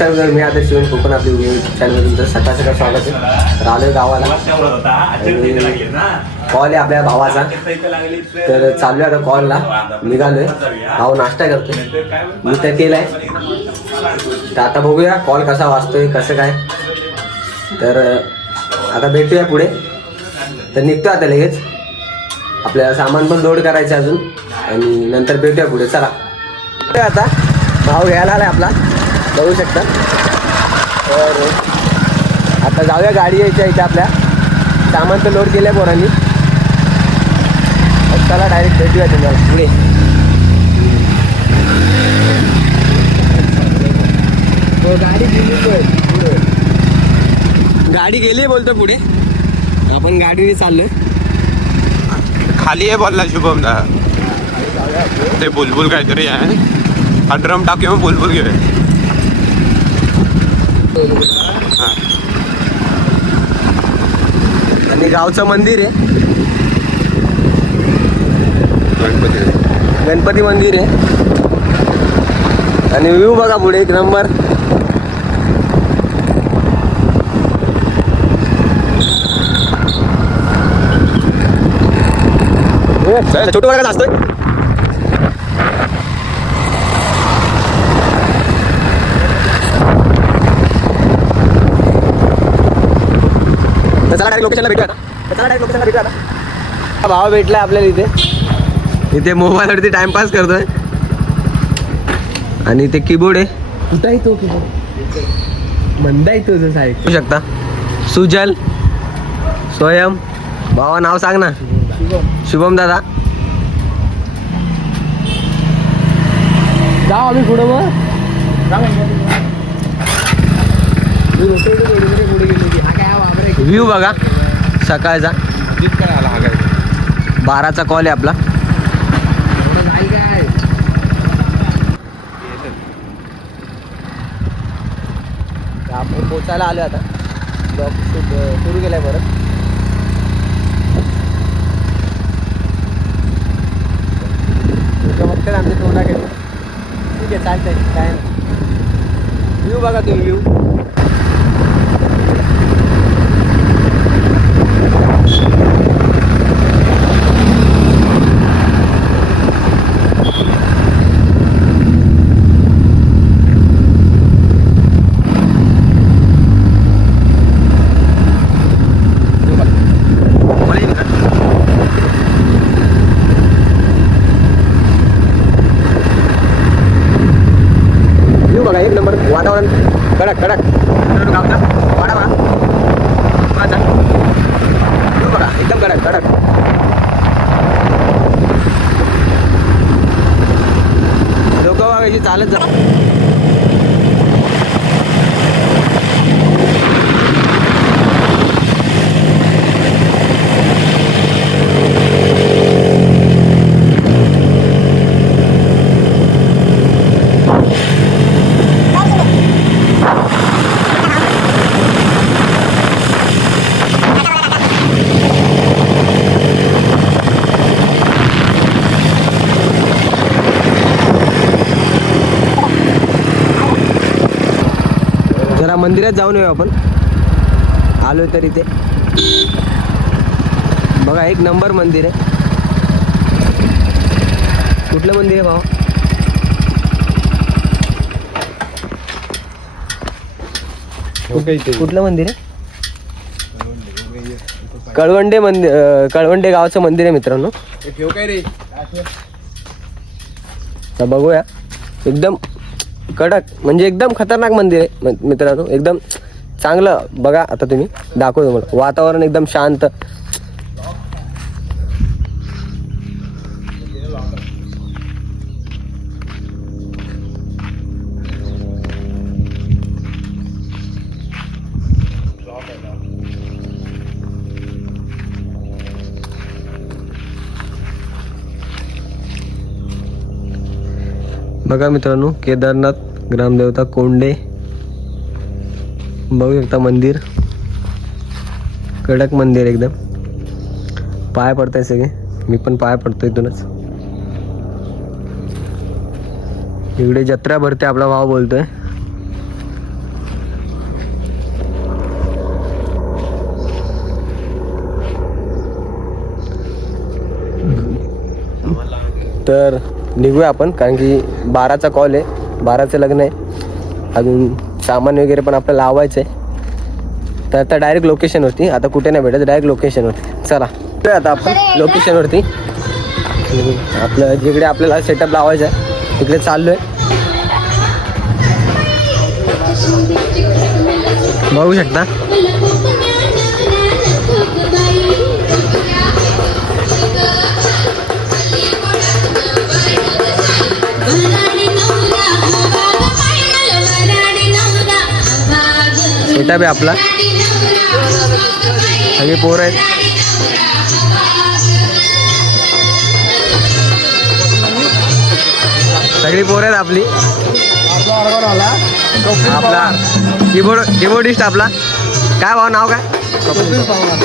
तर मी आता शिवून कोकण आपली चॅनलमध्ये तुमचं सकाळ सकाळ स्वागत आहे. राहिलोय गावाला कॉल आहे आपल्या भावाचा, तर चाललोय आता कॉलला. निघालोय, भाऊ नाश्ता करतोय, मी तर केलाय. तर आता बघूया कॉल कसा वाजतोय कसं काय. तर आता भेटूया पुढे. तर निघतो आता लगेच, आपल्याला सामान पण लोड करायचं अजून, आणि नंतर भेटूया पुढे. चला आता भाऊ घ्यायला आलाय आपला, बघू शकता. तर आता जाऊया, गाडी यायची इथे आपल्या, सामान तर लोड केलं आहे पोरांनी. चला डायरेक्ट भेटूया तुम्हाला पुढे. गाडी गेली पुढे, गाडी गेली बोलतो पुढे, आपण गाडीने चाललोय. खाली आहे बोलला शुभम दा, ते बुलबुल काहीतरी आहे. हा ड्रम टाकूया मग बुलबुल घेऊया. आणि गावचं मंदिर आहे, गणपती मंदिर आहे. आणि व्ह्यू बघा पुढे एक नंबर. छोटू वर्गात असतोय. चला डायरेक्ट लोकेशनला भेटूया आता. भाव भेटलाय आपल्याला इथे मोबाईलवरती टाइमपास करतोय. आणि ते कीबोर्ड आहे, कुठं तो कीबोर्ड मंदा आहे तो, जसं ऐकू शकता. सुजल, स्वयं, भावा नाव सांग ना. शुभम दादा. जाऊ आम्ही पुढं. व्ह्यू बघा सकाळचा. 12चा कॉल आहे आपला. आपण पोचायला आलो आता. ब्लॉग सुरू केलाय परत. बघतात आमच्या तोंडाकडे. ठीक आहे, चालतंय, काय नाही. व्ह्यू बघा तुम्ही, व्ह्यू. एक नंबर वातावरण, कडक कडक. वाडा बघा एकदम कडक कडक. लोक बघायची चालत जा. जरा मंदिरात जाऊन येऊ आपण, आलोय तर इथे. बघा एक नंबर मंदिर आहे. कुठलं मंदिर आहे भाऊ? कुठलं मंदिर आहे? कळवंडे मंदिर, कळवंडे गावचं मंदिर आहे मित्रांनो. तर बघूया, एकदम कडक म्हणजे एकदम खतरनाक मंदिर आहे मित्रांनो. एकदम चांगलं बघा. आता तुम्ही दाखवतो तुम्हाला, वातावरण एकदम शांत. बघा मित्रांनो, केदारनाथ ग्रामदेवता कोंडे. बघू शकता मंदिर, कडक मंदिर एकदम. पाय पडताय सगळे, मी पण पाय पडतो इथूनच. इकडे जत्रा भरते, आपला भाव बोलतोय. तर निघूया आपण, कारण की 12चा कॉल आहे, 12चं लग्न आहे. अजून सामान वगैरे पण आपल्याला लावायचं आहे. तर आता डायरेक्ट लोकेशनवरती, आता कुठे नाही भेटत, डायरेक्ट लोकेशनवरती. चला आता आपण लोकेशनवरती, आपलं जिकडे आपल्याला सेटअप लावायचं आहे तिकडे चाललो आहे. बघू शकता सेटअप आहे आपला. सगळे पोरं आहेत. सगळी पोरं आहेत आपली. आपला कीबोर्डिस्ट आपला काय भाऊ, नाव काय?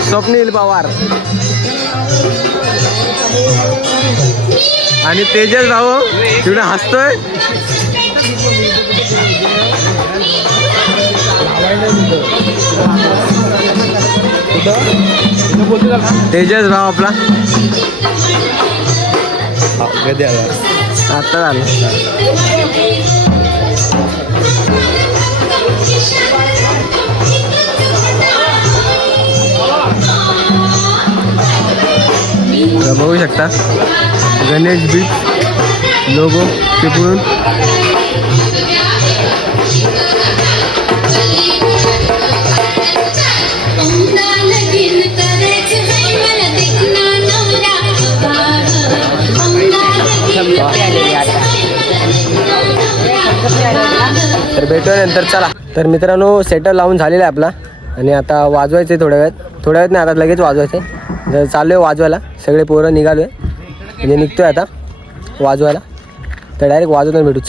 स्वप्नील पवार. आणि तेजस भाऊ तिकडे हसतोय. तेजस भाऊ आपला आता झालं. बघू शकता गणेश बीच लोगो चिपळूण. तर भेटूया नंतर. चला तर मित्रांनो, सेटअप लावून झालेला आहे आपला आणि आता वाजवायचं आहे थोड्या वेळात नाही, आता लगेच वाजवायचं आहे. जर चाललो आहे वाजवायला, सगळे पोरं निघालो आहे म्हणजे निघतोय आता वाजवायला. तर डायरेक्ट वाजवताना भेटू.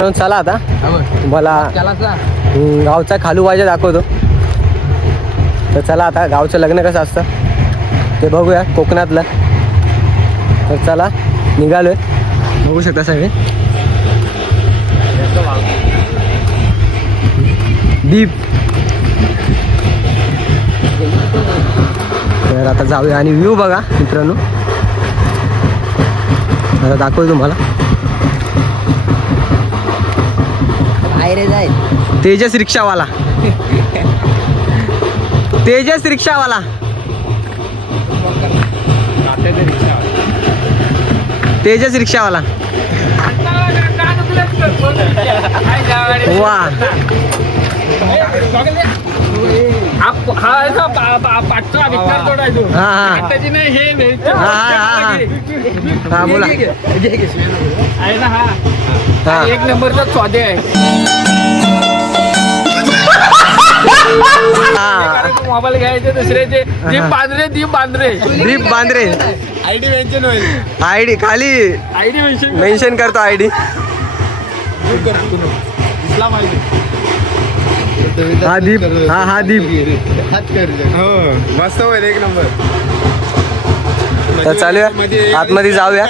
तर चला आता मला गावचा खालूबाजा दाखवतो. तर चला आता गावचं लग्न कसं असतं ते बघूया कोकणातलं. तर चला निघालोय, बघू शकता सगळे. दीप. तर आता जाऊया आणि व्ह्यू बघा मित्रांनो, आता दाखवतो तुम्हाला. तेजस रिक्षावाला, तेजस रिक्षावाला, तेजस रिक्षावाला. वा हा बोला. एक नंबरचा स्वादे आहे. मोबाईल घ्यायचे दुसऱ्याचे दीप बांधरे, दीप बांधरे, दीप बांधरे. आयडी मेन्शन होईल. आयडी खाली आयडी मेन्शन करतो. आयडी हा दीप. हा दीप. हो मस्त होईल, एक नंबर. तर चालूया आतमध्ये जाऊया.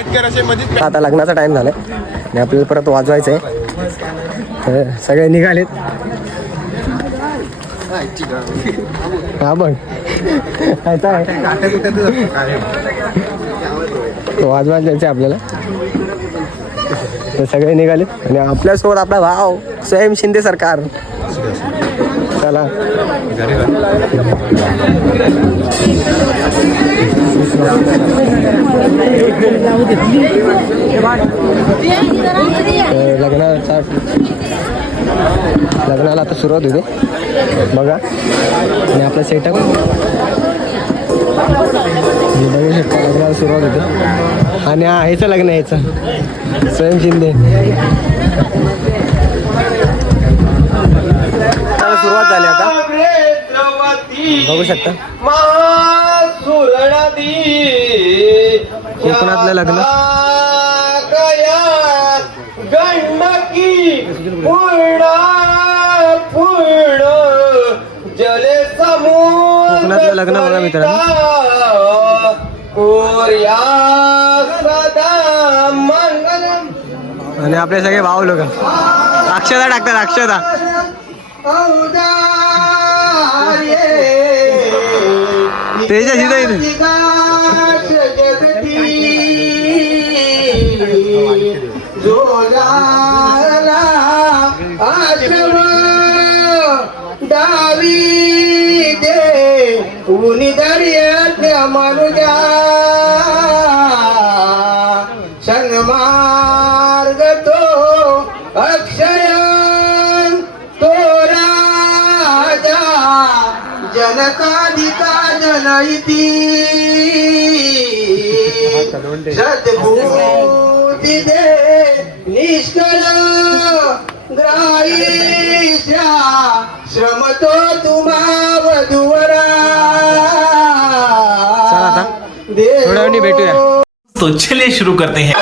आता लग्नाचा टाइम झालाय आणि आपल्याला परत वाजवायचं आहे. तर सगळे निघालेत. हा बघ वाजवायला जायचं आपल्याला. तर सगळे निघाले आणि आपल्यासोबत आपला भाव स्वयं शिंदे सरकार. चला लग्नाला आता सुरुवात होते बघा. आणि आपला सेटअप बघू शकता. लग्नाला सुरुवात होते आणि हा ह्याचं लग्न आहे, ह्याचं स्वयं शिंदे. सुरुवात झाली आता बघू शकता. कोकणातलं लग्न. कोकणातलं लग्न बघा मित्रांनो. आणि आपले सगळे भाऊ लोक अक्षता टाकतात. अक्षता तेजा सीधा डावी दे उनी दर्या मनुजा संगमार्ग तो अक्षय तो राजा जनकाधिका जनयती सद्भूती दे निष्कळ ग्राही श्रम तो तुम्हा वधूवरा. थोड्या वेळाने भेटूया. तो चलिए शुरू करते हैं.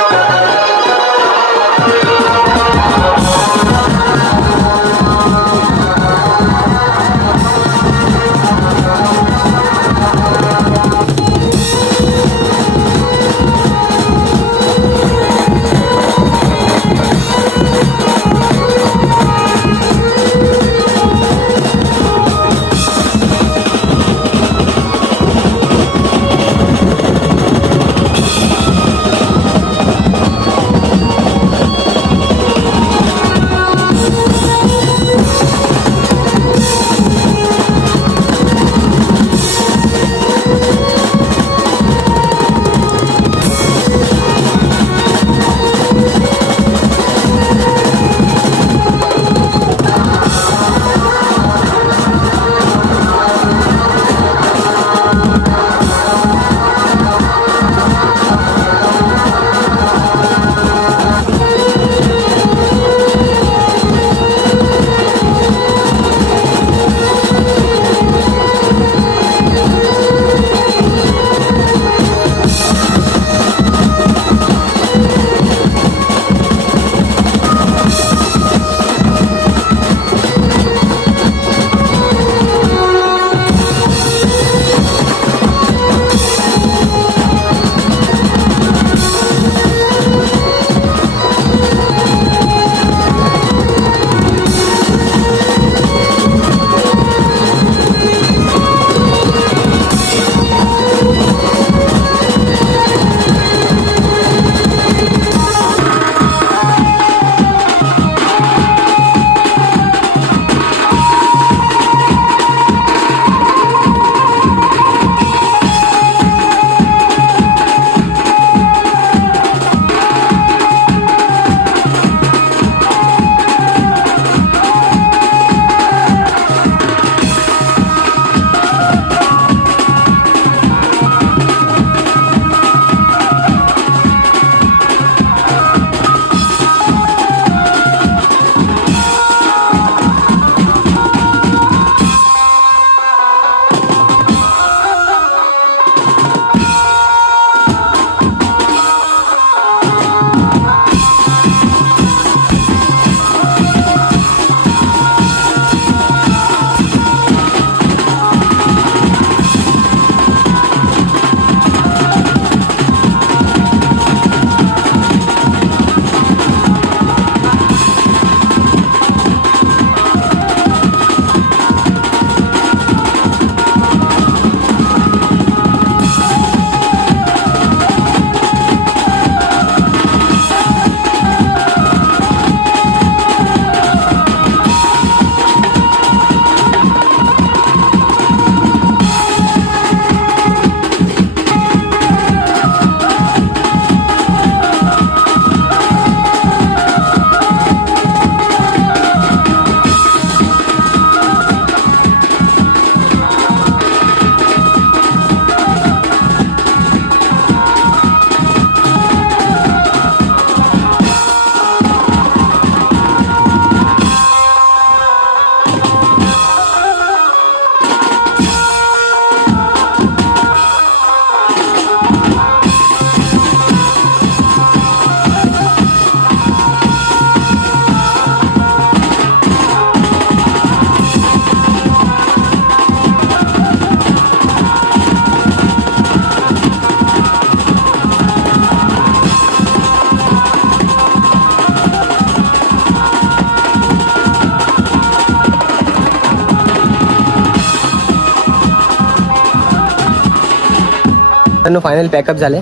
मित्रांनो फायनल पॅकअप झाले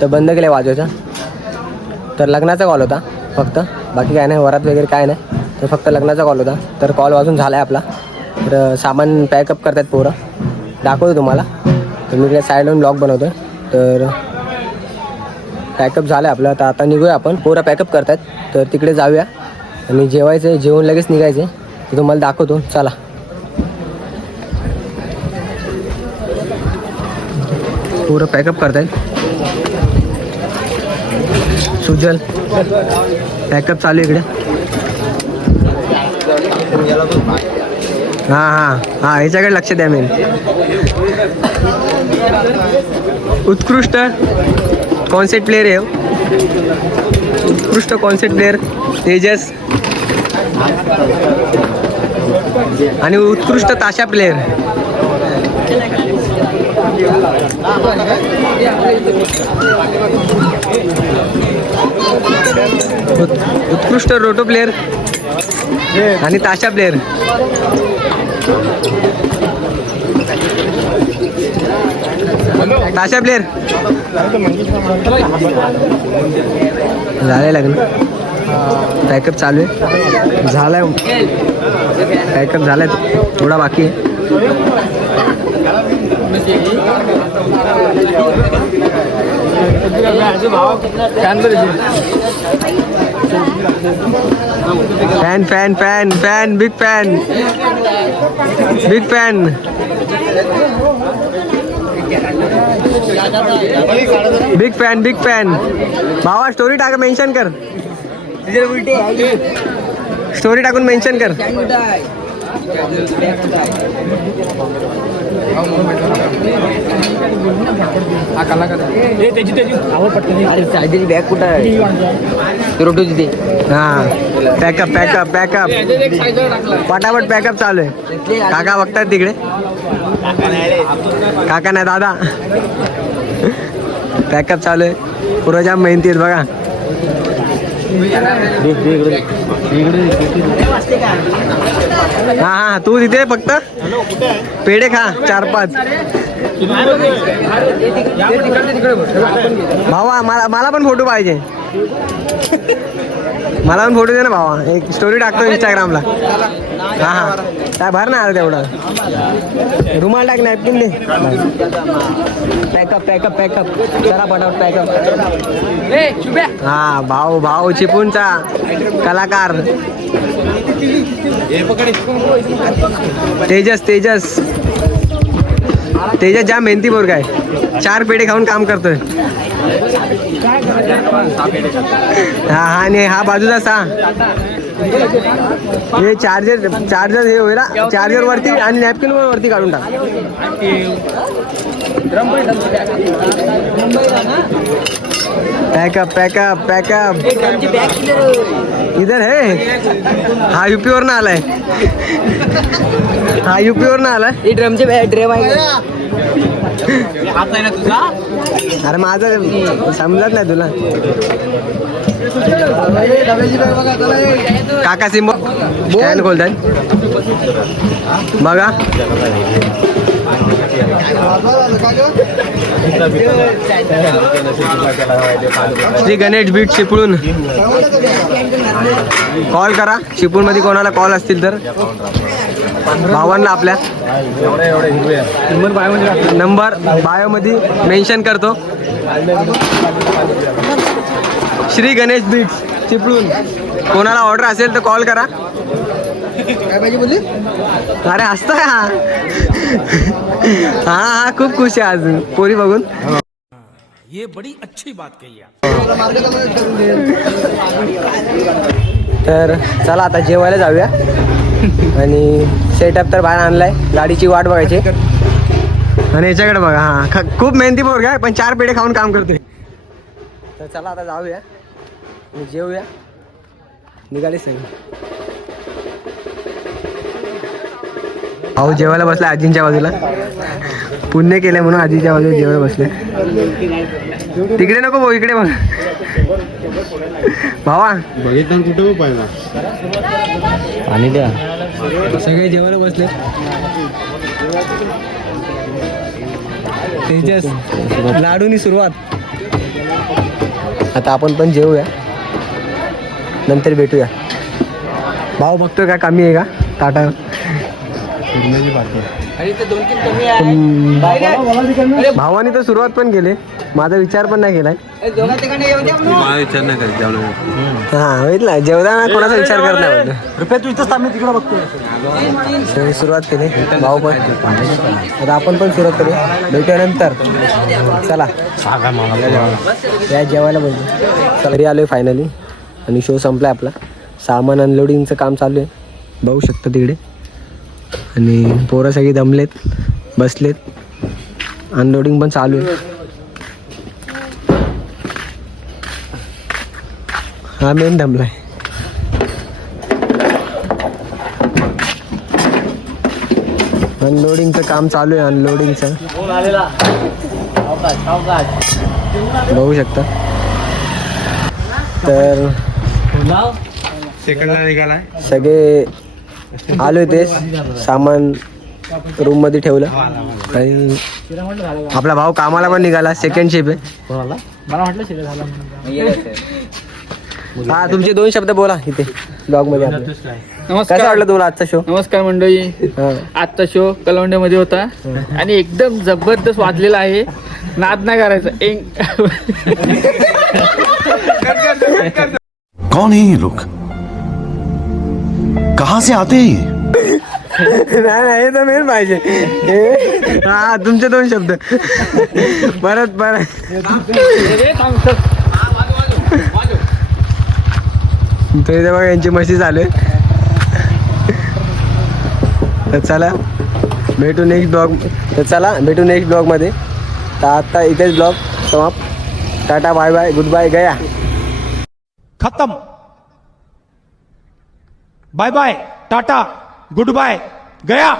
तर बंद केलं वाजवायचा. तर लग्नाचा कॉल होता फक्त, बाकी काय नाही, वरात वगैरे काय नाही, तर फक्त लग्नाचा कॉल होता. तर कॉल वाजून झाला आहे आपला. तर सामान पॅकअप करतात पोरं, दाखवतो तुम्हाला. तर मी इकडे साईडवरून ब्लॉग बनवतो. तर पॅकअप झालं आहे आपलं. तर आता निघूया आपण, पोरं पॅकअप करतात तर तिकडे जाऊया आणि जेवायचं आहे, जेवून लगेच निघायचं आहे. तर तुम्हाला दाखवतो, चला. पोरं पॅकअप करतात. सुजल पॅकअप चालू आहे इकडे. हां ह्याच्याकडे लक्ष द्या. मेन उत्कृष्ट कॉन्सेप्ट प्लेअर आहे, उत्कृष्ट कॉन्सेप्ट प्लेअर तेजस आणि उत्कृष्ट ताशा प्लेअर उत्कृष्ट रोटो प्लेअर आणि ताशा प्लेअर. ताशा प्लेअर झालंय लग्न. पॅकअप चालू आहे, झालाय पॅकअप झालाय, थोडा बाकी आहे. Fan fan fan fan big fan big fan. Big fan big fan. भावा स्टोरी टाका, मेन्शन कर, स्टोरी टाकून मेन्शन कर. त्याची बॅग कुठं आहे? रोटोची ते. हां पॅकअप पॅकअप पॅकअप पटापट पॅकअप चालू आहे. काका बघतात तिकडे, काका नाही दादा. पॅकअप चालू आहे, पुरं जाम मेहनती आहेत बघा. हां तू तिथे फक्त पेढे खा 4-5. भावा मला पण फोटो पाहिजे, मला पण फोटो दे ना भावा. एक स्टोरी टाकतो इंस्टाग्रामला. हां काय भर ना आलं तेवढं. रुमाल टाक, नॅपकिन दे. पॅकअप पॅकअप पॅकअप जरा पटापट पॅकअप. हां भाऊ चिपळूणचा कलाकार तेजस जाम मेहनती पोरगा आहे. 4 पेढे खाऊन काम करतोय. हा आणि हा बाजूचा 6. हे चार्जर हे होईल, चार्जर वरती आणि नॅपकिन वरती काढून टाक. पॅकअप इधर है. हा यूपी वर ना आलाय, हे ड्रमचे ड्रेम आहे. अरे माझं समजत नाही तुला. काका सिंबो स्टँड खोलतात बघा. श्री गणेश बीट चिपळूण. कॉल करा, चिपळूणमध्ये कोणाला कॉल असतील तर भावांना आपल्या. नंबर बायोमध्ये मेन्शन करतो. श्री गणेश बीट्स चिपळूण. कोणाला ऑर्डर असेल तर कॉल करा. काय पाहिजे बोलली? अरे हसताय हा खूप खुश आहे आज पोरी बघून. ये बड़ी अच्छी बात कही आप. तर चला आता जेवायला जाऊया. आणि सेटअप तर बाहेर आणलाय, गाडीची वाट बघायची. आणि याच्याकडे बघा, हा खूप मेहनती पोरगा आहे पण 4 पेढे खाऊन काम करतोय. तर चला आता जाऊया आणि जेवूया. निघाली सगळी. भाऊ जेवायला बसला आजींच्या बाजूला. पुण्य केलंय म्हणून आजीच्या बाजूला जेवायला बसले. तिकडे नको भाऊ, इकडे बघ भावा. बघितलं कुठे पाहिजे पाणी द्या. सगळे जेवायला बसले. तेजस लाडूनी सुरुवात. आता आपण पण जेवूया, नंतर भेटूया. भाऊ बघतोय का कमी आहे का ताटा? भावानी तर सुरुवात पण केली, माझा विचार पण नाही केलाय. विचार नाही करत जेवण. हा होईल जेवताना कोणाचा विचार करत नाही. रुपये तू इथंच थांबे, तिकडे बघतोय. सुरुवात केली भाऊ पण, आता आपण पण सुरुवात करू. भेटूया नंतर. चला या जेवायला बोलतो. घरी आलोय फायनली आणि शो संपलाय आपला. सामान अनलोडिंगचं काम चालू आहे, बघू शकता तिकडे. आणि पोरं सगळी दमलेत, बसलेत. अनलोडिंग पण चालू आहे. हा मेन दमलाय. अनलोडिंगचं काम चालू आहे. अनलोडिंगचं बघू शकता. तर सेकंडला निघालाय. सगळे आलोय, ते सामान रूम मध्ये ठेवलं. आणि आपला भाऊ कामाला पण निघाला, सेकंड शिप आहे. हा तुमचे 2 शब्द बोला इथे ब्लॉग मध्ये. कसं वाटलं तुम्हाला आजचा शो? नमस्कार मंडळी. आजचा शो कलवंड्यामध्ये होता आणि एकदम जबरदस्त वाजलेला आहे. नाद नाही करायचा. कौन है ये लोग, कहां से आते हैं? नाही हे तर मेन पाहिजे. हा तुमचे 2 शब्द परत. तर इथे बघा यांची मस्ती चालू. तर चला भेटू नेक्स्ट ब्लॉग मध्ये. तर आता इथेच ब्लॉग समाप्त. Tata bye bye good bye गया. खत्म. Bye bye tata good bye गया.